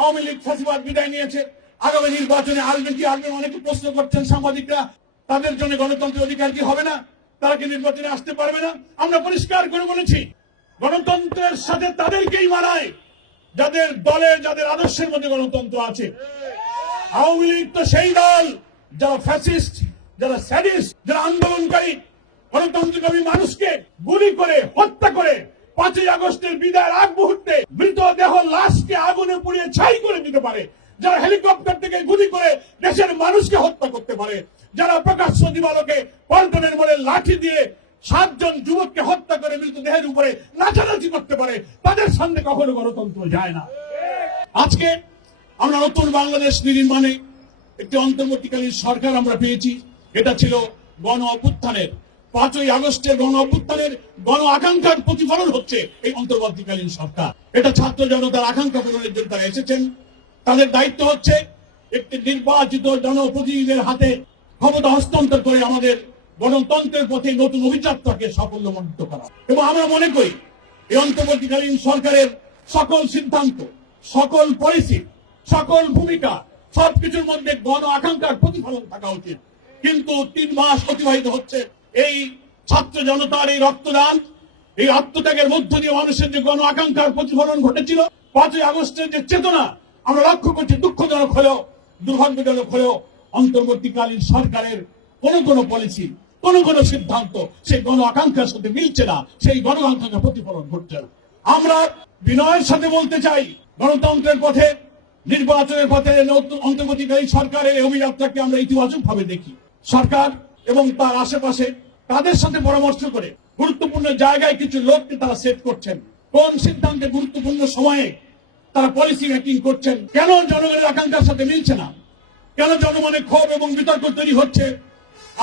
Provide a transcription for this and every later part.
আওয়ামী লীগ ফাঁসিবাদ বিদায় নিয়েছে। আগামী নির্বাচনে আসবে কি আসবে অনেকে প্রশ্ন করছেন সাংবাদিকরা, তাদের জন্য গণতন্ত্রের অধিকার কি হবে না? তারা কি নির্বাচনে আসতে পারবে না? আমরা পরিষ্কার করে বলেছি, গণতন্ত্রের সাথে তাদেরকেই মানায় যাদের দলের যাদের আদর্শের মধ্যে গণতন্ত্র আছে। আওয়ামী লীগ তো সেই দল, যারা ফ্যাসিস্ট যারা স্যাডিস্ট যারা আন্দোলনকারী। গণতন্ত্রকামী মানুষকে গুলি করে, হত্যা করে পাঁচই আগস্টের বিদায়ের আগ মুহূর্তে মৃতদেহ লাশকে আগুনে পুড়িয়ে ছাই করে দিতে পারে। যারা হেলিকপ্টার থেকে গুলি করে দেশের মানুষকে হত্যা করতে পারে, যারা প্রকাশ্য দিবালোকে পল্টনের বলে লাঠি দিয়ে সাতজন যুবককে হত্যা করে মৃতদেহের উপরে নাচানাচি করতে পারে, তাদের সামনে কখনো গণতন্ত্র যায় না। আজকে আমরা নতুন বাংলাদেশ নির্মাণে একটি অন্তর্বর্তীকালীন সরকার আমরা পেয়েছি, এটা ছিল গণ অভ্যুত্থানের পাঁচই আগস্টের গণ অভ্যুত্থানের গণ আকাঙ্ক্ষার প্রতিফলন হচ্ছে এই অন্তর্বর্তীকালীন সরকার। এটা ছাত্র জনতার আকাঙ্ক্ষা পূরণের জন্য তারা এসেছেন। তাদের দায়িত্ব হচ্ছে একটি নির্বাচিত জনপ্রতিনিধিদের হাতে ক্ষমতা হস্তান্তর করে আমাদের গণতন্ত্রের পথে নতুন অভিযাত্রাকে সাফল্যমণ্ডিত করা। এবং আমরা মনে করি, এই অন্তর্বর্তীকালীন সরকারের সকল সিদ্ধান্ত, সকল পলিসি, সকল ভূমিকা, সবকিছুর মধ্যে গণ আকাঙ্ক্ষার প্রতিফলন থাকা উচিত। কিন্তু তিন মাস অতিবাহিত হচ্ছে এই ছাত্র জনতার এই রক্তদান, এই আত্মত্যাগের মধ্য দিয়ে মানুষের যে গণ আকাঙ্ক্ষার প্রতিফলন ঘটেছিল, পাঁচই আগস্টের যে চেতনা আমরা লক্ষ্য করছি দুঃখজনক হলেও, দুর্ভাগ্যজনক হলেও অন্তর্বর্তীকালীন সরকারের কোন কোন পলিসি কোন কোন সিদ্ধান্ত সেই গণ আকাঙ্ক্ষার সাথে মিলছে না, সেই গণ আকাঙ্ক্ষার প্রতিফলন ঘটছে না। আমরা বিনয়ের সাথে বলতে চাই, গণতন্ত্রের পথে, নির্বাচনের পথে অন্তর্বর্তীকালীন সরকারের অভিযাত্রাকে আমরা ইতিবাচক ভাবে দেখি। সরকার এবং তার আশেপাশে তাদের সাথে পরামর্শ করে গুরুত্বপূর্ণ জায়গায় কিছু লোককে তারা সেট করছেন। কোন সিদ্ধান্তে গুরুত্বপূর্ণ সময়ে তারা পলিসি মেকিং করছেন? কেন জনগণের আকাঙ্ক্ষার সাথে মিলছে না? কেন জনমনে ক্ষোভ এবং বিতর্ক তৈরি হচ্ছে?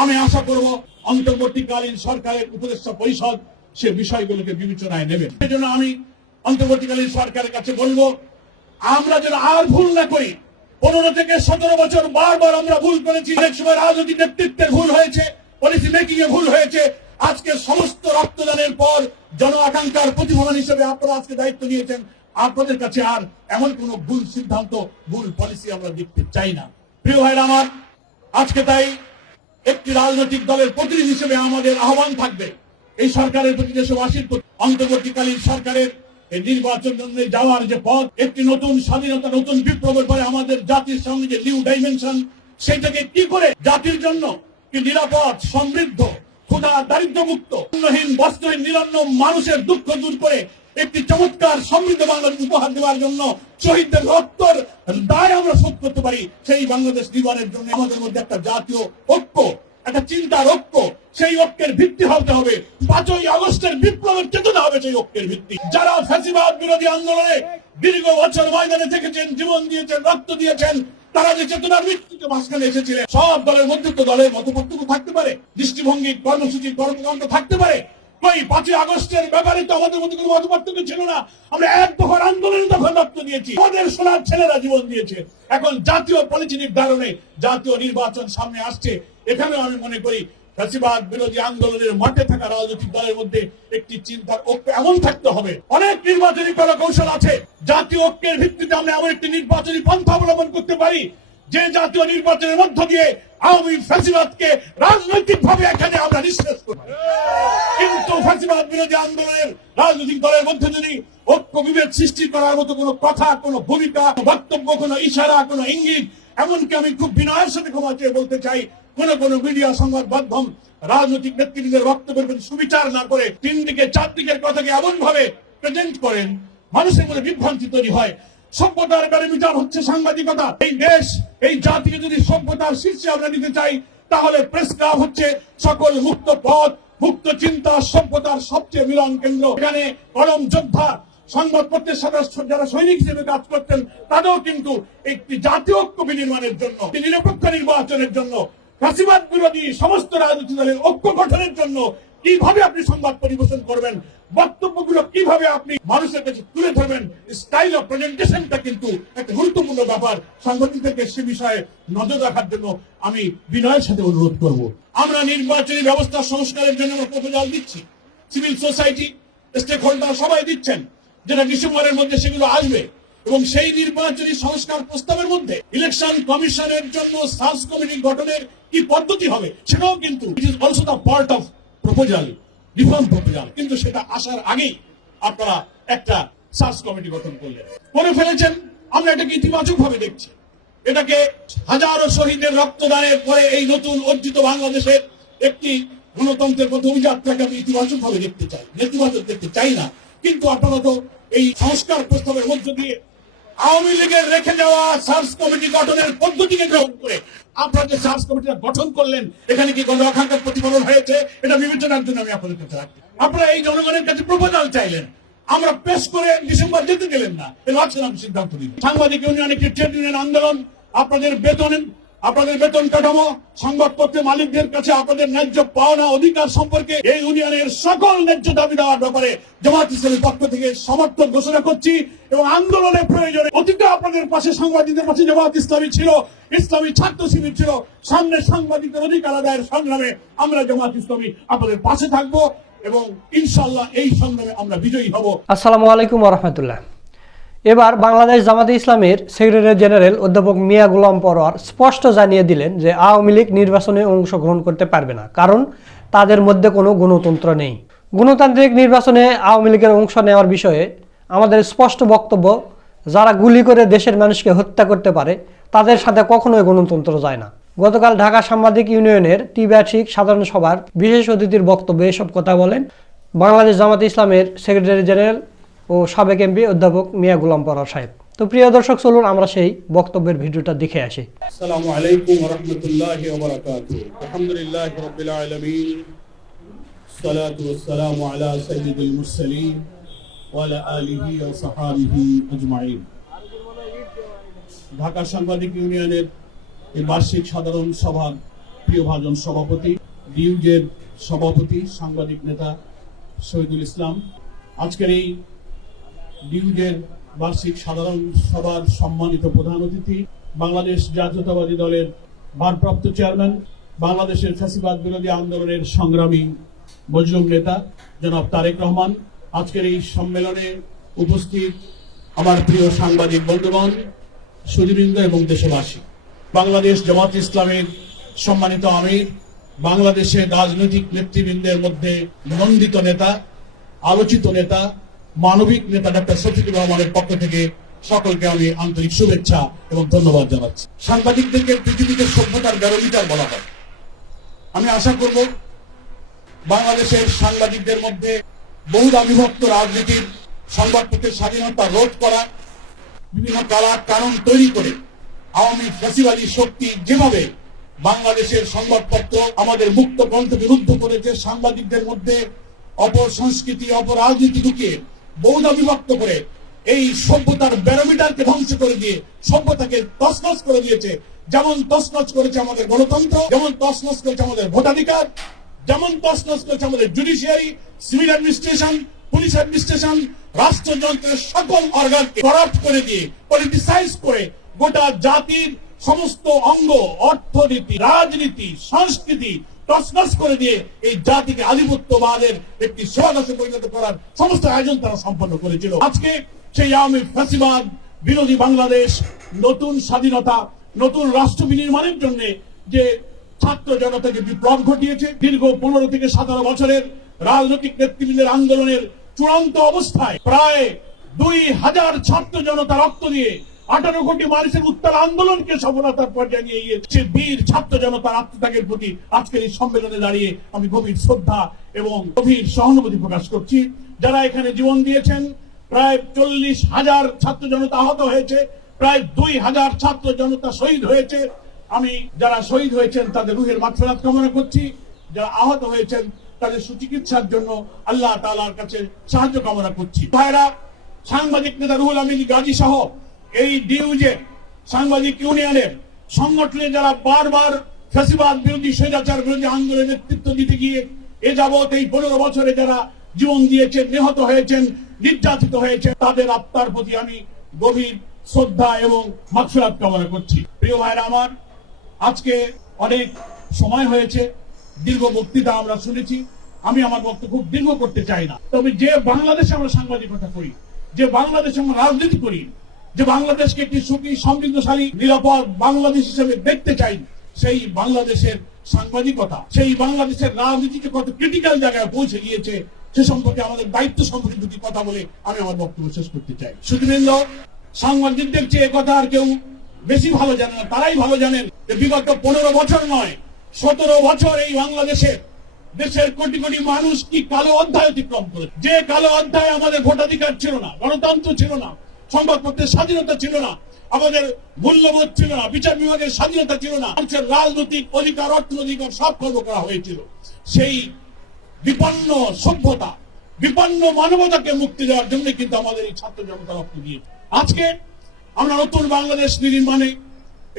আমি আশা করব অন্তর্বর্তীকালীন সরকারের উপদেষ্টা পরিষদ সে বিষয়গুলোকে বিবেচনায় নেবে। সেজন্য আমি অন্তর্বর্তীকালীন সরকারের কাছে বলব, আমরা যেন আর ভুল না করি পনেরো থেকে সতেরো বছর বারবার আমরা ভুল করেছি। অনেক সময় রাজনৈতিক নেতৃত্বের ভুল হয়েছে পলিসি মেকিং এ ভুল হয়েছে। আজকে সমস্ত রক্তদানের পর জন আকাঙ্ক্ষার প্রতিফলন হিসেবে আপনারা আজকে দায়িত্ব নিয়েছেন। আপনাদের কাছে আর এমন কোন ভুল সিদ্ধান্ত, ভুল পলিসি আমরা দেখতে চাই না। প্রিয় ভাইরা আমার, আজকে তাই একটি রাজনৈতিক দলের প্রতিনিধি হিসেবে আমাদের আহ্বান থাকবে। এই সরকারের প্রতি দেশবাসীর অন্তর্বর্তীকালীন সরকারের এই নির্বাচন যাওয়ার যে পথ, একটি নতুন স্বাধীনতা, নতুন বিপ্লবের পরে আমাদের জাতির সঙ্গে যে নিউ ডাইমেনশন সেটাকে কি করে জাতির জন্য কি নিরাপদ, সমৃদ্ধ অন্নহীন বস্ত্রহীন নিরন্ন মানুষের দুঃখ দূর করে একটি চমৎকার সমৃদ্ধ বাংলাদেশ উপহার দেওয়ার জন্য শহীদদের রক্তর দায় আমরা শোধ করতে পারি। সেই বাংলাদেশ নির্মাণের জন্য আমাদের মধ্যে একটা জাতীয় ঐক্য, একটা চিন্তার ঐক্য সেই ঐক্যের ভিত্তি হতে হবে। পাঁচই আগস্টের বিপ্লবের চেতনা হবে সেই ঐক্যের ভিত্তি। যারা ফ্যাসিবাদ বিরোধী আন্দোলনে দীর্ঘ বছর ময়দানে থেকেছেন, জীবন দিয়েছেন, রক্ত দিয়েছেন, তারা যে চেতনার ভিত্তিতে মাঝখানে এসেছিলেন, সব দলের মধ্যে তো দলের মত থাকতে পারে, দৃষ্টিভঙ্গি, কর্মসূচি, কর্মকাণ্ড থাকতে পারে। কই পাঁচই আগস্টের ব্যাপারে তো আমাদের মধ্যে কোনো ছিল না। আমরা এক আন্দোলনে দফা রক্ত দিয়েছি। আমাদের সোনার ছেলেরা জীবন দিয়েছে। এখন জাতীয় পলিসি নির্ধারণে জাতীয় নির্বাচন সামনে আসছে। এখানে আমি মনে করি ফ্যাসিবাদ বিরোধী আন্দোলনের মাঠে থাকা রাজনৈতিক দলের মধ্যে একটি চিন্তার ঐক্য এমন থাকতে হবে। অনেক নির্বাচনী কৌশল আছে। জাতীয় ঐক্যের ভিত্তিতে আমরা এমন একটি নির্বাচনী পন্থা অবলম্বন করতে পারি, যে জাতীয় নির্বাচনের মধ্য দিয়ে আওয়ামী ফ্যাসিবাদকে রাজনৈতিক ভাবে এখানে আমরা নিঃশেষ করব। কিন্তু ফ্যাসিবাদ বিরোধী আন্দোলনের রাজনৈতিক দলের মধ্যে যদি ঐক্য বিভেদ সৃষ্টি করার মতো কোনো কথা, কোনো ভূমিকা বক্তব্য, কোনো ইশারা, কোনো ইঙ্গিত, এমনকি আমি খুব বিনয়ের সাথে ক্ষমা চেয়ে বলতে চাই কোন কোন মিডিয়া সংবাদ মাধ্যম রাজনৈতিক বক্তব্যের সুবিচার না করে তিন দিকে চার দিকের কথাকে এমন ভাবে প্রেজেন্ট করেন, মানুষের মধ্যে বিভ্রান্তি তৈরি হয়। সভ্যতার প্যারামিটার হচ্ছে সাংবাদিকতা। এই দেশ, এই জাতিকে যদি সভ্যতার শীর্ষে আমরা নিতে চাই, তাহলে প্রেস ক্লাব হচ্ছে সকল মুক্ত পথ, মুক্ত চিন্তা, সভ্যতার সবচেয়ে মিলন কেন্দ্র। এখানে কলম যোদ্ধা সংবাদপত্রের সাথে যারা সৈনিক হিসেবে কাজ করতেন তাদেরও কিন্তু একটি জাতীয় ঐক্য বিনির্মাণের জন্য নিরপেক্ষ নির্বাচনের জন্য ফাঁসিবাদ বিরোধী সমস্ত রাজনৈতিক দলের ঐক্য গঠনের জন্য কীভাবে আপনি সংবাদ পরিবেশন করবেন? বক্তব্যগুলো কীভাবে আপনি মানুষের কাছে তুলে ধরবেন? স্টাইল অফ প্রেজেন্টেশনটা কিন্তু একটা গুরুত্বপূর্ণ ব্যাপার। সাংবাদিকদেরকে সে বিষয়ে নজর রাখার জন্য আমি বিনয়ের সাথে অনুরোধ করব। আমরা নির্বাচনী ব্যবস্থা সংস্কারের জন্য আমরা প্রপোজাল দিচ্ছি? সিভিল সোসাইটি স্টেক হোল্ডার সবাই দিচ্ছেন। যেটা ডিসেম্বরের মধ্যে সেগুলো আসবে। এবং সেই নির্বাচনী সংস্কার প্রস্তাবের মধ্যে ইলেকশন কমিশনের জন্য সার্চ কমিটি গঠনের কি পদ্ধতি হবে, সেটাও কিন্তু it is also the part of proposal reform proposal কিন্তু সেটা আসার আগেই আপনারা একটা সার্চ কমিটি গঠন করলেন। করে ফেলেছেন, আমরা এটাকে ইতিবাচক ভাবে দেখছি। এটাকে হাজারো শহীদের রক্তদানের পরে এই নতুন অর্জিত বাংলাদেশের একটি গণতন্ত্রের প্রতি অভিযাত্রাকে আমি ইতিবাচক ভাবে দেখতে চাই। নেতিবাচক দেখতে চাই না, কিন্তু আপনারা তো এই সংস্কার প্রস্তাবের মধ্য দিয়ে আওয়ামী লীগের রেখে যাওয়া সার্চ কমিটি গঠনের পদ্ধতিকে গ্রহণ করে আপনারা যে সার্চ কমিটিটা গঠন করলেন, এখানে কি কোনো আকাঙ্ক্ষার প্রতিফলন হয়েছে? এটা বিবেচনার জন্য আমি আপনাদের কাছে রাখি আপনারা এই জনগণের কাছে প্রপোজাল চাইলেন। আমরা পেশ করে ডিসেম্বর যেতে গেলেন না। এর আমি সিদ্ধান্ত নিই সাংবাদিক ইউনিয়ন একটি ট্রেড ইউনিয়ন আন্দোলন, আপনাদের বেতন আপনাদের বেতন কাঠামো, সংবাদপত্রের মালিকদের কাছে আপনাদের ন্যায্য পাওনা অধিকার সম্পর্কে এই ইউনিয়নের সকল ন্যায্য দাবি দেওয়ার ব্যাপারে জামাত ইসলামের পক্ষ থেকে সমর্থন ঘোষণা করছি এবং আন্দোলনের প্রয়োজনে অতীতে আপনাদের পাশে সাংবাদিকদের পাশে জামাত ইসলামী ছিল, ইসলামী ছাত্র শিবির ছিল, সামনে সাংবাদিকদের অধিকার আদায়ের সংগ্রামে আমরা জামাত ইসলামী আপনাদের পাশে থাকব এবং ইনশাল্লাহ এই সংগ্রামে আমরা বিজয়ী হব। আসসালামু আলাইকুম রহমতুল্লাহ। এবার বাংলাদেশ জামাতে ইসলামের সেক্রেটারি জেনারেল অধ্যাপক মিয়া গোলাম পরোয়ার স্পষ্ট জানিয়ে দিলেন যে আওয়ামী লীগ নির্বাচনে অংশগ্রহণ করতে পারবে না, কারণ তাদের মধ্যে কোনো গণতন্ত্র নেই। গণতান্ত্রিক নির্বাচনে আওয়ামী লীগের অংশ নেওয়ার বিষয়ে আমাদের স্পষ্ট বক্তব্য, যারা গুলি করে দেশের মানুষকে হত্যা করতে পারে, তাদের সাথে কখনোই গণতন্ত্র যায় না। গতকাল ঢাকা সাংবাদিক ইউনিয়নের ত্রিবার্ষিক সাধারণ সভার বিশেষ অতিথির বক্তব্যে এসব কথা বলেন বাংলাদেশ জামাত ইসলামের সেক্রেটারি জেনারেল ও সাবেক এমপি অধ্যাপক মিয়া গুলাম পরার সাহেব। তো প্রিয় দর্শক, চলুন আমরা সেই বক্তব্যের ভিডিওটা দেখে আসি। আসসালামু আলাইকুম ওয়া রাহমাতুল্লাহি ওয়া বারাকাতুহু আলহামদুলিল্লাহি রাব্বিল আলামিন। সালাতু ওয়াস সালামু আলা সাইয়্যিদিল মুরসালিন ওয়া আলা আলিহি ওয়া সাহাবিহি আজমাইন। ঢাকা সাংবাদিক ইউনিয়নের এই বার্ষিক সাধারণ সভা প্রিয়ভাজন সভাপতি ডিউজের সভাপতি, সাংবাদিক নেতা শহীদুল ইসলাম। আজকের এই ডিউজের বার্ষিক সাধারণ সভার সম্মানিত প্রধান অতিথি, বাংলাদেশ জাতীয়তাবাদী দলের ভারপ্রাপ্ত চেয়ারম্যান, বাংলাদেশের ফ্যাসিবাদ বিরোধী আন্দোলনের সংগ্রামী মজলুম নেতা জনাব তারেক রহমান। আজকের এই সম্মেলনে উপস্থিত আমার প্রিয় সাংবাদিক বন্ধুগণ সুদীবৃন্দ এবং দেশবাসী। বাংলাদেশ জামাত ইসলামের সম্মানিত আমির, বাংলাদেশের রাজনৈতিক নেতৃবৃন্দের মধ্যে নন্দিত নেতা, আলোচিত নেতা মানবিক নেতা ডাক্তার শফিকুর রহমানের পক্ষ থেকে সকলকে আমি আন্তরিক শুভেচ্ছা এবং ধন্যবাদ জানাচ্ছি। সাংবাদিকদেরকে পৃথিবীতে সভ্যতার ব্যারোমিটার বলা হয়। আমি আশা করব বাংলাদেশের সাংবাদিকদের মধ্যে বহুদা বিভক্ত রাজনীতির সংবাদপত্রের স্বাধীনতা রোধ করা, বিভিন্ন কালার কারণ তৈরি করে আওয়ামী ফ্যাসিবাদী শক্তি যেভাবে বাংলাদেশের সংবাদপত্র আমাদের মুক্ত গ্রন্থ বিরুদ্ধ করেছে, সাংবাদিকদের মধ্যে অপর সংস্কৃতি অপর রাজনীতি ঢুকিয়ে বহুদা বিভক্ত করে এই সভ্যতার ব্যারোমিটারকে ধ্বংস করে দিয়ে সভ্যতাকে তসনস করে দিয়েছে। যেমন তসনস করেছে আমাদের গণতন্ত্র, যেমন তসনস করেছে আমাদের ভোটাধিকার, যেমন তসনস করেছে আমাদের judiciary civil administration police administration রাষ্ট্রযন্ত্রের সকল অর্গানকে করাপ্ট করে দিয়ে পলিটিসাইজ করে গোটা জাতির সমস্ত অঙ্গ, অর্থনীতি, রাজনীতি, সংস্কৃতি তসনস করে দিয়ে এই জাতিকে আধিপত্যবাদের একটি সেবাদাসে পরিণত করার সমস্ত আয়োজন তারা সম্পন্ন করেছিল। আজকে সেই আওয়ামী ফ্যাসিবাদ, বিরোধী বাংলাদেশ, নতুন স্বাধীনতা, নতুন রাষ্ট্র বিনির্মাণের জন্য যে ছাত্র জনতাকে বিপ্লব ঘটিয়েছে, দীর্ঘ পনেরো থেকে সতেরো বছরের রাজনৈতিক নেতৃবৃন্দের আন্দোলনের চূড়ান্ত অবস্থায় প্রায় দুই হাজার ছাত্র জনতা রক্ত দিয়ে আঠারো কোটি মানুষের উত্তর আন্দোলনকে সফলতার পর্যায়ে নিয়ে গিয়েছে। বীর ছাত্র জনতার আত্মত্যাগের প্রতি আজকের এই সম্মেলনে দাঁড়িয়ে আমি গভীর শ্রদ্ধা এবং গভীর সহানুভূতি প্রকাশ করছি। যারা এখানে জীবন দিয়েছেন, প্রায় চল্লিশ হাজার ছাত্র জনতা আহত হয়েছে, প্রায় দুই হাজার ছাত্র জনতা শহীদ হয়েছে। আমি যারা শহীদ হয়েছেন, তাদের রুহের মাত্রাত কামনা করছি। যারা আহত হয়েছেন, তাদের সুচিকিৎসার জন্য আল্লাহ তাআলার কাছে সাহায্য কামনা করছি। ভাইরা, সাংবাদিক নেতা রুহুল আমিন গাজী সহ এই ডিউজে সাংবাদিক ইউনিয়নের সংগঠনে যারা বারবার ফ্যাসিবাদ বিরোধী, স্বৈরাচার বিরোধী আন্দোলনের নেতৃত্ব দিতে গিয়ে এ যাবৎ এই পনেরো বছরে যারা জীবন দিয়েছেন, নিহত হয়েছেন, নির্যাতিত হয়েছে তাদের আত্মার প্রতি আমি গভীর শ্রদ্ধা এবং মাকফিরাত কামনা করছি। প্রিয় ভাইরা আমার, আজকে অনেক সময় হয়েছে, দীর্ঘ বক্তৃতা আমরা শুনেছি, আমি আমার বক্তব্য খুব দীর্ঘ করতে চাই না। তবে যে বাংলাদেশে আমরা সাংবাদিকতা করি, যে বাংলাদেশে আমরা রাজনীতি করি যে বাংলাদেশকে একটি সুখী, সমৃদ্ধশালী, নিরাপদ বাংলাদেশ হিসেবে দেখতে চাই, সেই বাংলাদেশের সাংবাদিকতা, সেই বাংলাদেশের রাজনীতিকে কত ক্রিটিক্যাল জায়গায় পৌঁছে গিয়েছে সে সম্পর্কে আমাদের দায়িত্ব সম্পর্কে দুটি কথা বলে আমি আমার বক্তব্য শেষ করতে চাই। সুধীরেন্দ্র, সাংবাদিকদের চেয়ে কথা আর কেউ বেশি ভালো জানে না, তারাই ভালো জানেন যে বিগত পনেরো বছর নয়, সতেরো বছর এই বাংলাদেশের দেশের কোটি কোটি মানুষ কি কালো অধ্যায় অতিক্রম করে যে কালো অধ্যায় আমাদের ভোটাধিকার ছিল না, গণতন্ত্র ছিল না সংবাদপত্রের স্বাধীনতা ছিল না, আমাদের মূল্যবোধ ছিল না, বিচার বিভাগের স্বাধীনতা ছিল না রাজনৈতিক অধিকার, অর্থনৈতিক সব খর্ব করা হয়েছিল। সেই বিপন্ন সভ্যতা, বিপন্ন মানবতাকে মুক্তি দেওয়ার জন্য কিন্তু আমাদের এই ছাত্র জনতা রক্ত দিয়েছে। আজকে আমরা নতুন বাংলাদেশ নির্মাণে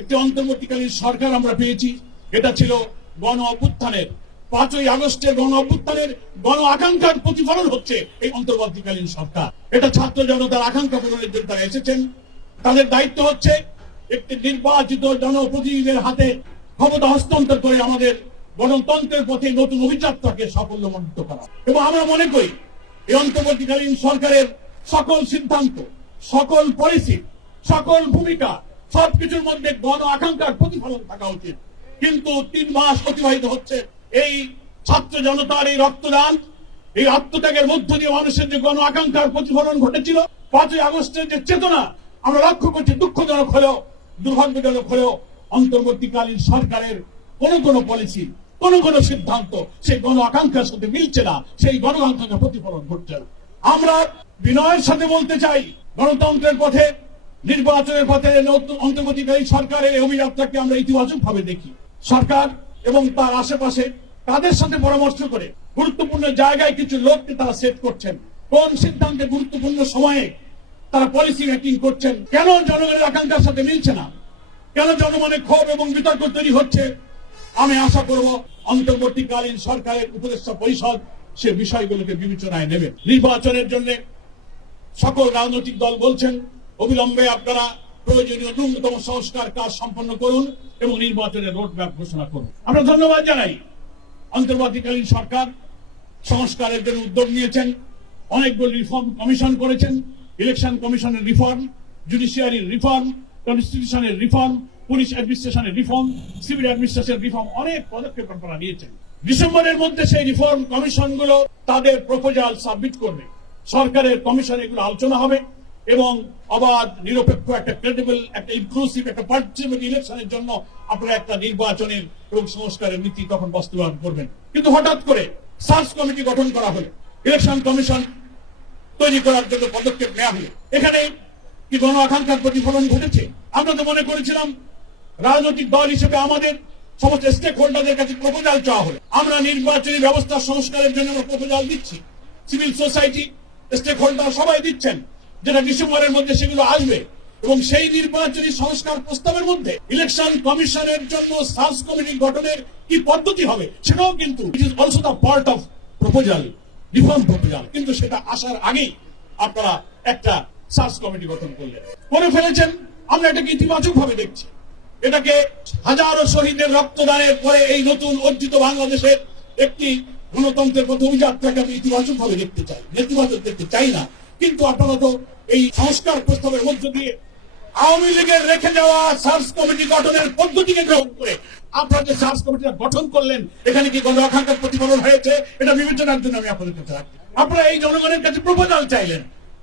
একটি অন্তর্বর্তীকালীন সরকার আমরা পেয়েছি, এটা ছিল গণ অভ্যুত্থানের পাঁচই আগস্টের গণ অভ্যুত্থানের গণ আকাঙ্ক্ষার প্রতিফলন হচ্ছে এই অন্তর্বর্তীকালীন সরকার। এটা ছাত্র জনতার আকাঙ্ক্ষা পূরণের জন্য তারা এসেছেন। তাদের দায়িত্ব হচ্ছে একটি নির্বাচিত জনপ্রতিনিধিদের হাতে ক্ষমতা হস্তান্তর করে আমাদের গণতন্ত্রের নতুন অভিযাত্রাকে করা। এবং আমরা মনে করি, এই অন্তর্বর্তীকালীন সরকারের সকল সিদ্ধান্ত, সকল পলিসি, সকল ভূমিকা, সবকিছুর মধ্যে গণ আকাঙ্ক্ষার প্রতিফলন থাকা উচিত। কিন্তু তিন মাস অতিবাহিত হচ্ছে। এই ছাত্র জনতার এই রক্তদান, এই আত্মত্যাগের মধ্য দিয়ে মানুষের যে গণ আকাঙ্ক্ষার প্রতিফলন ঘটেছিল, পাঁচই আগস্টের যে চেতনা আমরা লক্ষ্য করছি, দুঃখজনক হলেও, দুর্ভাগ্যজনক হলেও অন্তর্বর্তীকালীন সরকারের কোন কোন পলিসি কোন কোন সিদ্ধান্ত সেই গণ আকাঙ্ক্ষার সাথে মিলছে না, সেই গণ আকাঙ্ক্ষার প্রতিফলন ঘটছে না। আমরা বিনয়ের সাথে বলতে চাই, গণতন্ত্রের পথে, নির্বাচনের পথে অন্তর্বর্তীকালীন সরকারের অভিযাত্রাকে আমরা ইতিবাচক ভাবে দেখি। সরকার এবং তার আশেপাশে তাদের সাথে পরামর্শ করে গুরুত্বপূর্ণ জায়গায় কিছু লোককে তারা সেট করছেন। কোন সিদ্ধান্তে গুরুত্বপূর্ণ সময়ে তারা পলিসি মেকিং করছেন? কেন জনগণের আকাঙ্ক্ষার সাথে মিলছে না? কেন জনমনে ক্ষোভ এবং বিতর্ক তৈরি হচ্ছে? আমি আশা করব অন্তর্বর্তীকালীন সরকারের উপদেষ্টা পরিষদ সে বিষয়গুলোকে বিবেচনায় নেবে। নির্বাচনের জন্য সকল রাজনৈতিক দল বলছেন, অবিলম্বে আপনারা প্রয়োজনীয় ন্যূনতম সংস্কার কাজ সম্পন্ন করুন এবং নির্বাচনের রোড ম্যাপ ঘোষণা করুন। আমরা ধন্যবাদ জানাই। অন্তর্বর্তীকালীন সরকার সংস্কারের জন্য উদ্যোগ নিয়েছেন, অনেকগুলো রিফর্ম কমিশন করেছেন, ইলেকশন কমিশনের রিফর্ম, জুডিশিয়ারির রিফর্ম, কনস্টিটিউশনের রিফর্ম, পুলিশ অ্যাডমিনিস্ট্রেশনের রিফর্ম, সিভিল অ্যাডমিনিস্ট্রেশনের রিফর্ম, অনেক পদক্ষেপ আপনারা নিয়েছেন। ডিসেম্বরের মধ্যে সেই রিফর্ম কমিশনগুলো তাদের প্রপোজাল সাবমিট করবে। সরকারের কমিশন এগুলো আলোচনা হবে। এবং অবাধ, নিরপেক্ষ একটা ক্রেডিবল একটা ইনক্লুসিভ একটা পার্টিসিপেট ইলেকশনের জন্য আপনারা একটা নির্বাচনের এবং সংস্কারের নীতি তখন বাস্তবায়ন করবেন। কিন্তু হঠাৎ করে সার্চ কমিটি গঠন করা হলো। ইলেকশন কমিশন তৈরি করার জন্য পদক্ষেপ নেওয়া হলো। এখানে কি গণ আকাঙ্ক্ষার প্রতিফলন ঘটেছে? আমরা তো মনে করেছিলাম রাজনৈতিক দল হিসেবে আমাদের সমস্ত স্টেক হোল্ডারদের কাছে প্রপোজাল চাওয়া হলো। আমরা নির্বাচনী ব্যবস্থা সংস্কারের জন্য আমরা প্রপোজাল দিচ্ছি। সিভিল সোসাইটি স্টেক হোল্ডার সবাই দিচ্ছেন। যেটা ডিসেম্বরের মধ্যে সেগুলো আসবে এবং সেই নির্বাচনী সংস্কার প্রস্তাবের মধ্যে ইলেকশন কমিশনের জন্য সার্চ কমিটি গঠনের কি পদ্ধতি হবে সেটাও কিন্তু it is also the part of proposal reform proposal কিন্তু সেটা আসার আগেই আপনারা একটা সার্চ কমিটি গঠন করলেন। করে ফেলেছেন, আমরা এটাকে ইতিবাচক ভাবে দেখছি। এটাকে হাজারো শহীদের রক্তদানের পরে এই নতুন অর্জিত বাংলাদেশের একটি গণতন্ত্রের পথে অভিযাত্রাকে আমি ইতিবাচক ভাবে দেখতে চাই। নেতিবাচক দেখতে চাই না। কিন্তু আপনারা তো এই সংস্কার প্রস্তাবের মধ্য দিয়ে আওয়ামী লীগের রেখে যাওয়া সার্চ কমিটি গঠনের পদ্ধতিকে গ্রহণ করে আপনারা যে সার্চ কমিটিটা গঠন করলেন, এখানে কি গণ আকাঙ্ক্ষার প্রতিফলন হয়েছে? এটা বিবেচনার জন্য আমি আপনাদের কাছে আপনারা এই জনগণের কাছে প্রপোজাল চাইলেন।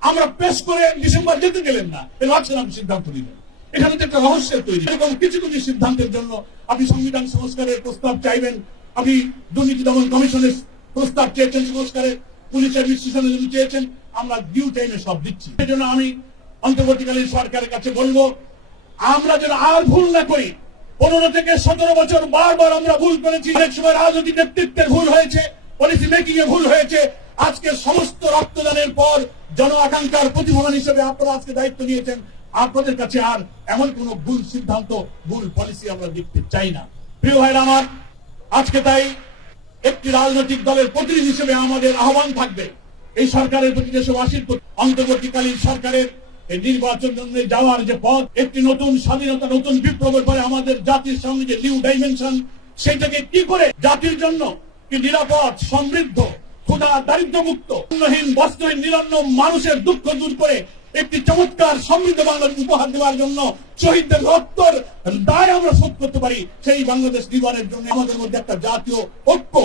আমরা পেশ করে ডিসেম্বর যেতে গেলেন না। এর মাঝখানে আপনি সিদ্ধান্ত নিলেন এখানে তো একটা রহস্যের তৈরি। এরকম কিছু কিছু সিদ্ধান্তের জন্য আপনি সংবিধান সংস্কারের প্রস্তাব চাইবেন। আপনি দুর্নীতি দমন কমিশনের প্রস্তাব চেয়েছেন সংস্কারের। পুলিশ অ্যাডমিনিস্ট্রেশনের জন্য চেয়েছেন। আমরা ডিউ টাইমে সব দিচ্ছি। সেই জন্য আমি অন্তর্বর্তীকালীন সরকারের কাছে বলব, আমরা যেন আর ভুল না করি, পনেরো থেকে সতেরো বছর বারবার আমরা ভুল করেছি। অনেক সময় রাজনৈতিক নেতৃত্বের ভুল হয়েছে পলিসি মেকিং এ ভুল হয়েছে। আজকে সমস্ত রক্তদানের পর জন আকাঙ্ক্ষার প্রতিফলন হিসেবে আপনারা আজকে দায়িত্ব নিয়েছেন। আপনাদের কাছে আর এমন কোন ভুল সিদ্ধান্ত, ভুল পলিসি আমরা দেখতে চাই না। প্রিয় ভাইরা আমার, আজকে তাই একটি রাজনৈতিক দলের প্রতিনিধি হিসেবে আমাদের আহ্বান থাকবে। এই সরকারের প্রতি দেশবাসীর অন্তর্বর্তীকালীন সরকারের এই নির্বাচন যাওয়ার যে পথ, একটি নতুন স্বাধীনতা, নতুন বিপ্লবের পরে আমাদের জাতির সঙ্গে যে নিউ ডাইমেনশন সেটাকে কি করে জাতির জন্য কি নিরাপদ, সমৃদ্ধ দারিদ্র মুক্ত অন্নহীন, বস্ত্রহীন, নিরন্ন মানুষের দুঃখ দূর করে একটি চমৎকার সমৃদ্ধ বাংলাদেশ উপহার দেওয়ার জন্য শহীদদের রক্তর দায় আমরা শোধ করতে পারি। সেই বাংলাদেশ নির্মাণের জন্য আমাদের মধ্যে একটা জাতীয় ঐক্য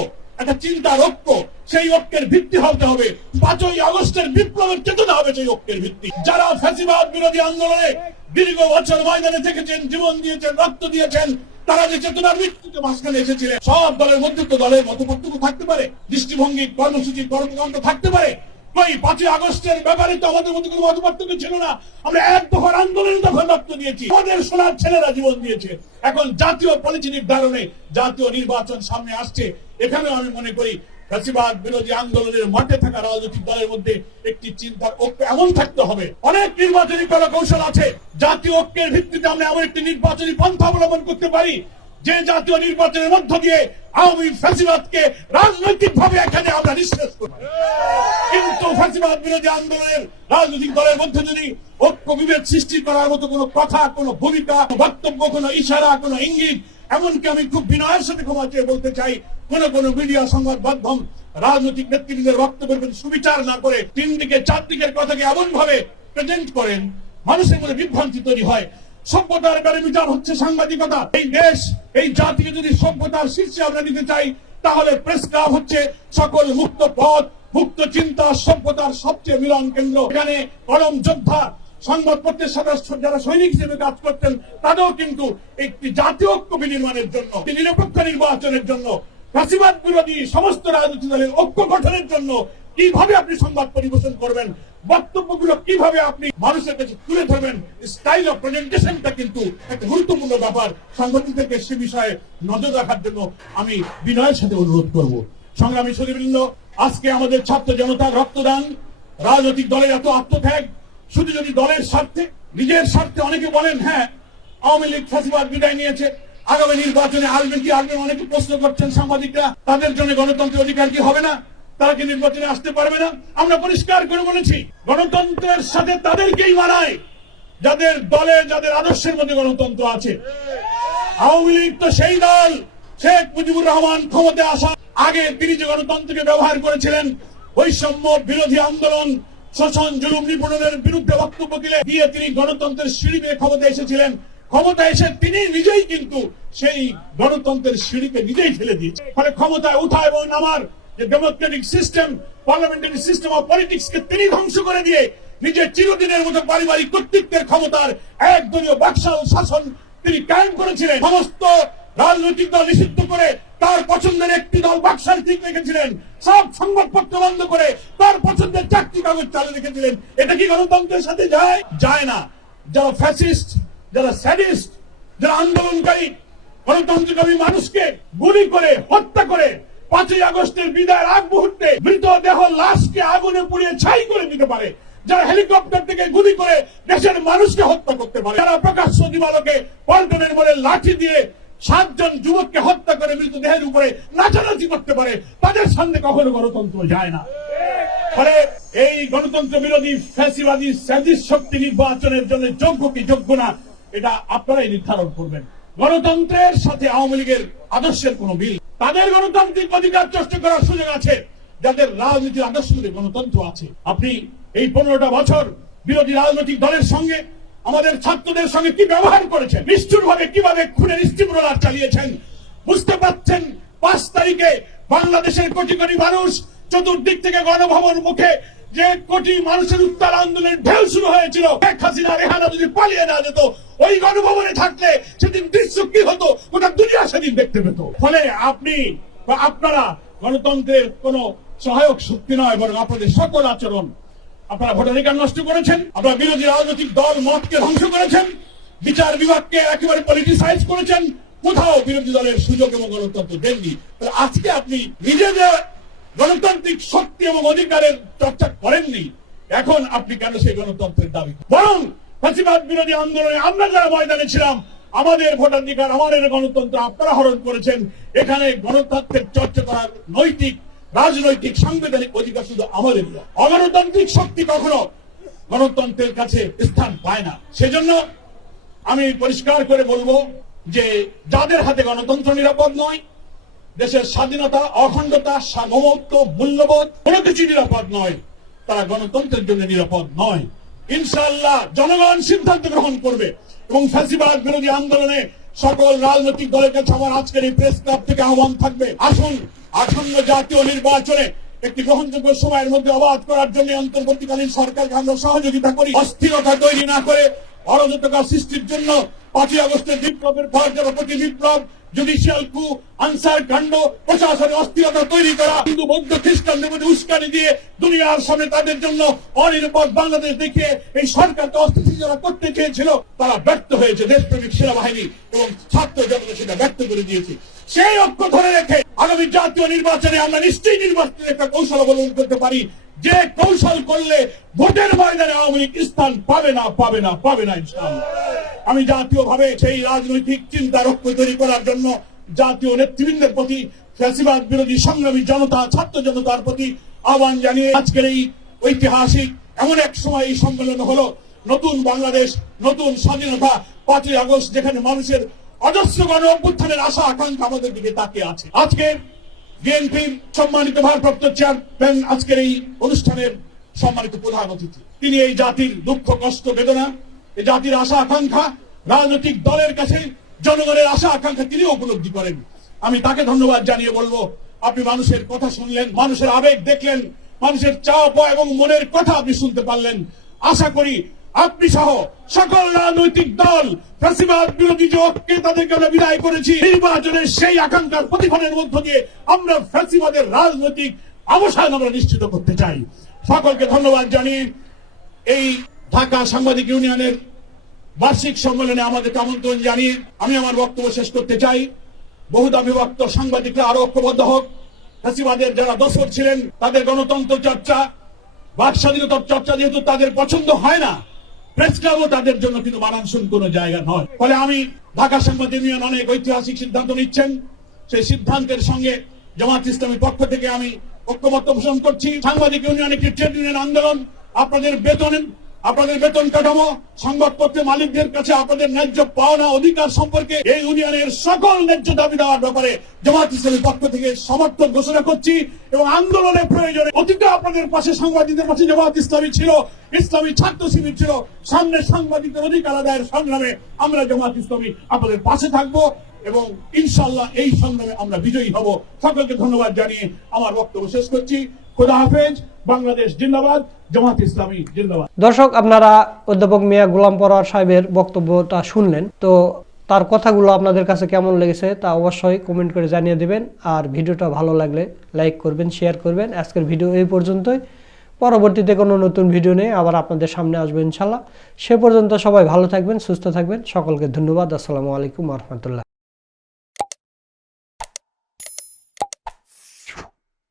একটা চিন্তার ঐক্য, সেই ঐক্যের ভিত্তি হতে হবে। পাঁচই আগস্টের বিপ্লবের চেতনা হবে সেই ঐক্যের ভিত্তি। যারা ফ্যাসিবাদ বিরোধী আন্দোলনে দীর্ঘ বছর ময়দানে থেকেছেন, জীবন দিয়েছেন, রক্ত দিয়েছেন, তারা যে চেতনার মৃত্যুতে মাঝখানে এসেছিলেন, সব দলের মধ্যে তো দলের মত পার্থক্য থাকতে পারে, দৃষ্টিভঙ্গি, কর্মসূচি, কর্মকাণ্ড থাকতে পারে। কই পাঁচই আগস্টের ব্যাপারে তো আমাদের মধ্যে কোনো মত পার্থক্য ছিল না। আমরা এক দফার আন্দোলনে দফা রক্ত দিয়েছি। আমাদের সোনার ছেলেরা জীবন দিয়েছে। এখন জাতীয় পলিসি নির্ধারণে জাতীয় নির্বাচন সামনে আসছে। এখানেও আমি মনে করি ফ্যাসিবাদ বিরোধী আন্দোলনের মাঠে থাকা রাজনৈতিক দলের মধ্যে একটি চিন্তার ঐক্য এমন থাকতে হবে। অনেক নির্বাচনী কৌশল আছে। জাতীয় ঐক্যের ভিত্তিতে আমরা এমন একটি নির্বাচনী পন্থা অবলম্বন করতে পারি, যে জাতীয় নির্বাচনের মধ্য দিয়ে আওয়ামী ফ্যাসিবাদকে রাজনৈতিক ভাবে এখানে আমরা নিঃশেষ করব। কিন্তু ফ্যাসিবাদ বিরোধী আন্দোলনের রাজনৈতিক দলের মধ্যে যদি ঐক্য বিভেদ সৃষ্টি করার মতো কোনো কথা, কোনো ভূমিকা বক্তব্য, কোনো ইশারা, কোনো ইঙ্গিত, এমনকি আমি খুব বিনয়ের সাথে ক্ষমা চেয়ে বলতে চাই, কোন কোন মিডিয়া সংবাদ মাধ্যম রাজনৈতিক নেতৃত্বের বক্তব্যের প্রতি সুবিচার না করে তিন দিকে চার দিকের কথাকে এমন ভাবে প্রেজেন্ট করেন, মানুষের মধ্যে বিভ্রান্তি তৈরি হয়। সভ্যতার প্যারামিটার হচ্ছে সাংবাদিকতা। এই দেশ, এই জাতিকে যদি সভ্যতার শীর্ষে আমরা নিতে চাই, তাহলে প্রেস ক্লাব হচ্ছে সকল মুক্ত পথ মুক্ত চিন্তা সভ্যতার সবচেয়ে মিলন কেন্দ্র। এখানে কলম যোদ্ধা সংবাদপত্রের সাথে যারা সৈনিক হিসেবে কাজ করতেন তাদেরও কিন্তু একটি জাতীয় ঐক্য বিনির্মাণের জন্য নিরপেক্ষ নির্বাচনের জন্য ফাঁসিবাদ বিরোধী সমস্ত রাজনৈতিক দলের ঐক্য গঠনের জন্য কীভাবে আপনি সংবাদ পরিবেশন করবেন, বক্তব্যগুলো কীভাবে আপনি মানুষের কাছে তুলে ধরবেন স্টাইল অফ প্রেজেন্টেশনটা কিন্তু একটা গুরুত্বপূর্ণ ব্যাপার। সাংবাদিকদেরকে সে বিষয়ে নজর রাখার জন্য আমি বিনয়ের সাথে অনুরোধ করব। সংগ্রামী সুদীবৃন্দ আজকে আমাদের ছাত্র জনতার রক্তদান, রাজনৈতিক দলের এত আত্মত্যাগ, শুধু যদি দলের স্বার্থে, নিজের স্বার্থে অনেকে বলেন হ্যাঁ আওয়ামী লীগ ফাঁসিবাদ বিদায় নিয়েছে, আগামী নির্বাচনে আসবে কি আসবে অনেকে প্রশ্ন করছেন সাংবাদিকরা, তাদের জন্য গণতন্ত্রের অধিকার কি হবে না? তারা কি নির্বাচনে আসতে পারবে না? আমরা পরিষ্কার করে বলেছি, গণতন্ত্রের সাথে তাদেরকেই মানায় যাদের দলে, যাদের আদর্শের মধ্যে গণতন্ত্র আছে। আওয়ামী লীগ তো সেই দল, শেখ মুজিবুর রহমান ক্ষমতায় আসা আগে তিনি যে গণতন্ত্রকে ব্যবহার করেছিলেন, বৈষম্য বিরোধী আন্দোলন, শোষণ, জুলুম নিপুণের বিরুদ্ধে বক্তব্য দিলে দিয়ে তিনি গণতন্ত্রের সিঁড়ি বেয়ে ক্ষমতায় এসেছিলেন। ক্ষমতা এসে তিনি নিজেই কিন্তু সেই গণতন্ত্রের সিঁড়িকে নিজেই ফেলে দিয়েছে ফলে ক্ষমতায় উঠা এবং নামার যে democratic system parliamentary system of politics কে তিনি ধ্বংস করে দিয়ে নিজের চিরদিনের মতো পারিবারিক কর্তৃত্বের ক্ষমতার একদলীয় বাকশাল শাসন তিনি কায়েম করেছিলেন। সমস্ত রাজনৈতিক দল নিষিদ্ধ করে তার পছন্দের একটি দল বাক্সার ঠিক রেখেছিলেন। সব সংবাদপত্র বন্ধ করে তার পছন্দের চারটি কাগজ চালু রেখেছিলেন। এটা কি গণতন্ত্রের সাথে যায়? যায় না। যারা ফ্যাসিস্ট যারা স্যাডিস্ট যারা আন্দোলনকারী গণতন্ত্রকামী মানুষকে গুলি করে, হত্যা করে, পাঁচই আগস্টের বিদায়ের আগ মুহূর্তে মৃতদেহ লাশকে আগুনে পুড়িয়ে ছাই করে দিতে পারে। যারা হেলিকপ্টার থেকে গুলি করে দেশের মানুষকে হত্যা করতে পারে। যারা প্রকাশ্য দিবালোকে পল্টনের বলে লাঠি দিয়ে সাতজন যুবককে হত্যা করে মৃতদেহের উপরে নাচানাচি করতে পারে, তাদের সামনে কখনো গণতন্ত্র যায় না। ফলে এই গণতন্ত্র বিরোধী ফ্যাসিবাদী স্যাদিস শক্তি নির্বাচনের জন্য যোগ্য কি যোগ্য না, এটা আপনারাই নির্ধারণ করবেন। গণতন্ত্রের সাথে আওয়ামী লীগের আদর্শের কোন বিল তাদের গণতান্ত্রিক অধিকার চেষ্টা করার সুযোগ আছে, যাদের রাজনীতির আদর্শ গণতন্ত্র আছে। আপনি এই পনেরোটা বছর বিরোধী রাজনৈতিক দলের সঙ্গে আমাদের ছাত্রদের সঙ্গে কি ব্যবহার করেছেন? নিষ্ঠুর ভাবে কীভাবে খুনের স্টিমরোলার চালিয়েছেন? বুঝতে পারছেন, পাঁচ তারিখে বাংলাদেশের কোটি কোটি মানুষ চতুর্দিক থেকে গণভবন মুখে যে কোটি মানুষের উত্তাল আন্দোলনের ঢেউ শুরু হয়েছিল, শেখ হাসিনা রেহানা যদি পালিয়ে না যেত, ওই গণভবনে থাকলে সেদিন দৃশ্য কি হতো? গোটা দুনিয়া সেদিন দেখতে পেত। ফলে আপনি বা আপনারা গণতন্ত্রের কোন সহায়ক শক্তি নয়, বরং আপনাদের সকল আচরণ আপনারা ভোটাধিকার নষ্ট করেছেন, আপনারা বিরোধী রাজনৈতিক দল, মতকে ধ্বংস করেছেন, বিচার বিভাগকে একেবারে পলিটিসাইজ করেছেন, কোথাও বিরোধী দলের সুযোগ এবং গণতন্ত্র দেননি। তাহলে আজকে আপনি নিজেদের গণতান্ত্রিক শক্তি এবং অধিকারের চর্চা করেননি। এখন আপনি কেন সেই গণতন্ত্রের দাবি বরং ফাঁসিবাদ বিরোধী আন্দোলনে আমরা যারা ময়দানে ছিলাম, আমাদের ভোটাধিকার, আমাদের গণতন্ত্র আপনারা হরণ করেছেন। এখানে গণতন্ত্রের চর্চা করার নৈতিক রাজনৈতিক, সাংবিধানিক অধিকার শুধু আমাদের অগণতান্ত্রিক শক্তি কখনো গণতন্ত্রের কাছে স্থান পায় না। সেজন্য আমি পরিষ্কার করে বলব যে যাদের হাতে গণতন্ত্র নিরাপদ নয়, দেশের স্বাধীনতা, অখণ্ডতা, সার্বভৌমত্ব, মূল্যবোধ, কোনো কিছু নিরাপদ নয়, তারা গণতন্ত্রের জন্য নিরাপদ নয়। ইনশাল্লাহ জনগণ সিদ্ধান্ত গ্রহণ করবে এবং ফ্যাসিবাদ বিরোধী আন্দোলনে সকল রাজনৈতিক দলের কাছে আমার আজকের এই প্রেস ক্লাব থেকে আহ্বান থাকবে। আসুন আসন্ন জাতীয় নির্বাচনে একটি গ্রহণযোগ্য সময়ের মধ্যে অবাধ করার জন্য অন্তর্বর্তীকালীন সরকারকে আমরা সহযোগিতা করি। অস্থিরতা তৈরি না করে অরাজকতা সৃষ্টির জন্য পাঁচই আগস্টের বিপ্লবের পর যারা প্রতি বিপ্লব জুডিশিয়াল কু আনসার কাণ্ড প্রশাসনে অস্থিরতা তৈরি করা হিন্দু বৌদ্ধ খ্রিস্টানদের মধ্যে উস্কানি দিয়ে দুনিয়ার সামনে তাদের জন্য অনিরাপদ বাংলাদেশ দেখিয়ে এই সরকারকে অস্থিতিশীল করতে চেয়েছিল। তারা ব্যর্থ হয়েছে, দেশপ্রেমিক সেনাবাহিনী এবং ছাত্র জনতা সেটা ব্যক্ত করে দিয়েছে। সেই ঐক্য ধরে রেখে আগামী জাতীয় নির্বাচনে আমরা নিশ্চয়ই নির্বাচনের একটা কৌশল অবলম্বন করতে পারি। যে কৌশল করলে ভোটের ময়দানে আওয়ামী লীগ স্থান পাবে না পাবে না পাবে না ইনশাআল্লাহ। আমি জাতীয় ভাবে সেই রাজনৈতিক চিন্তা রক্ষ তৈরি করার জন্য জাতীয় নেতৃবৃন্দের প্রতি ফ্যাসিবাদ বিরোধী সংগ্রামী জনতা, ছাত্র জনতার প্রতি আহ্বান জানিয়ে আজকের এই ঐতিহাসিক এমন এক সময় এই সম্মেলন হলো, নতুন বাংলাদেশ, নতুন স্বাধীনতা, পাঁচই আগস্ট, যেখানে মানুষের অজস্র গণ অভ্যুত্থানের আশা আকাঙ্ক্ষা আমাদের দিকে তাকিয়ে আছে। আজকে বিএনপির সম্মানিত ভারপ্রাপ্ত চেয়ারম্যান আজকের এই অনুষ্ঠানের সম্মানিত প্রধান অতিথি। তিনি এই জাতির দুঃখ, কষ্ট, বেদনা, এই জাতির আশা, আকাঙ্ক্ষা, রাজনৈতিক দলের কাছে, জনগণের আশা, আকাঙ্ক্ষা তিনি উপলব্ধি করেন। আমি তাকে ধন্যবাদ জানিয়ে বলব, আপনি মানুষের কথা শুনলেন, মানুষের আবেগ দেখলেন, মানুষের চাওয়া পাওয়া এবং মনের কথা আপনি শুনতে পারলেন। আশা করি আপনি সহ সকল রাজনৈতিক দল, ফ্যাসিবাদ বিরোধী যে ঐক্যে তাদেরকে আমরা বিদায় করেছি, নির্বাচনের সেই আকাঙ্ক্ষার প্রতিফলনের মধ্য দিয়ে আমরা ফ্যাসিবাদের রাজনৈতিক অবসান আমরা নিশ্চিত করতে চাই। সকলকে ধন্যবাদ জানিয়ে এই ঢাকা সাংবাদিক ইউনিয়নের বার্ষিক সম্মেলনে আমাদের আমন্ত্রণ জানিয়ে আমি আমার বক্তব্য শেষ করতে চাই। বহুদা বিভক্ত সাংবাদিকরা আরও ঐক্যবদ্ধ হোক। ফ্যাসিবাদের যারা দোষর ছিলেন, তাদের গণতন্ত্র চর্চা বাক স্বাধীনতার চর্চা যেহেতু তাদের পছন্দ হয় না প্রেস ক্লাবও তাদের জন্য কিন্তু মানানসুন কোন জায়গা নয়। ফলে আমি ঢাকা সংবাদ ইউনিয়ন অনেক ঐতিহাসিক সিদ্ধান্ত নিচ্ছেন। সেই সিদ্ধান্তের সঙ্গে জামাত ইসলামের পক্ষ থেকে আমি ঐক্যমত্য পোষণ করছি। সাংবাদিক ইউনিয়ন একটি ট্রেড ইউনিয়ন আন্দোলন। আপনাদের বেতন আপনাদের বেতন কাঠামো, সংবাদপত্রের মালিকদের কাছে আপনাদের ন্যায্য পাওনা অধিকার সম্পর্কে এই ইউনিয়নের সকল ন্যায্য দাবি দেওয়ার ব্যাপারে জামাত ইসলামের পক্ষ থেকে সমর্থন ঘোষণা করছি এবং আন্দোলনের প্রয়োজনে অতীতে আপনাদের পাশে সাংবাদিকদের পাশে জামাত ইসলামী ছিল, ইসলামী ছাত্র শিবির ছিল, সামনে সাংবাদিকদের অধিকার আদায়ের সংগ্রামে আমরা জামাত ইসলামী আপনাদের পাশে থাকব এবং ইনশাল্লাহ এই সংগ্রামে আমরা বিজয়ী হব। সকলকে ধন্যবাদ জানিয়ে আমার বক্তব্য শেষ করছি। দর্শক, আপনারা অধ্যাপক মিয়া গোলাম পরোয়ার সাহেবের বক্তব্যটা শুনলেন। তো তার কথাগুলো আপনাদের কাছে কেমন লেগেছে তা অবশ্যই কমেন্ট করে জানিয়ে দেবেন। আর ভিডিওটা ভালো লাগলে লাইক করবেন শেয়ার করবেন। আজকের ভিডিও এই পর্যন্তই। পরবর্তীতে কোনো নতুন ভিডিও নিয়ে আবার আপনাদের সামনে আসবেন ইনশাল্লাহ। সে পর্যন্ত সবাই ভালো থাকবেন, সুস্থ থাকবেন। সকলকে ধন্যবাদ। আসসালামু আলাইকুম রহমতুল্লাহ।